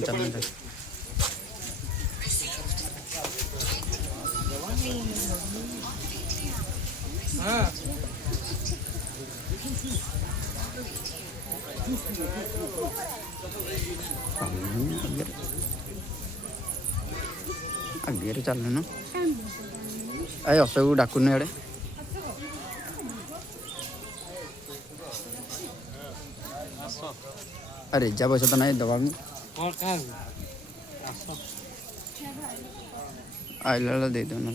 चल आगे चल ना अरे अशोक को डाकुन आड़े अरे जा पैसा तो नहीं दबा आइला दे दो ना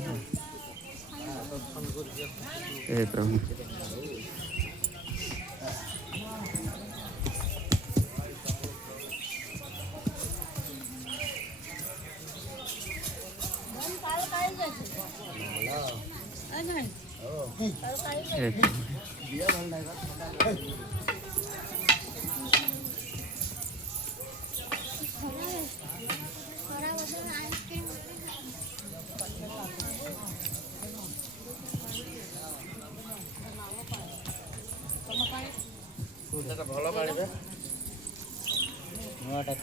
ए प्रभु भल पाड़े नुआटा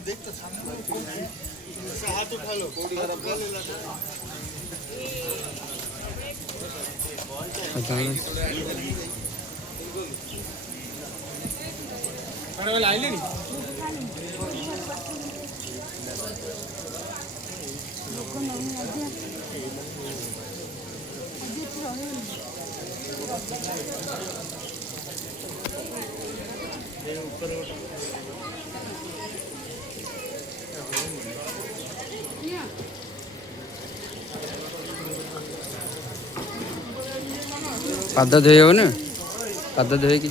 देख तो सामने हाथ उठा लो पाद धोई हो पाद धोई कि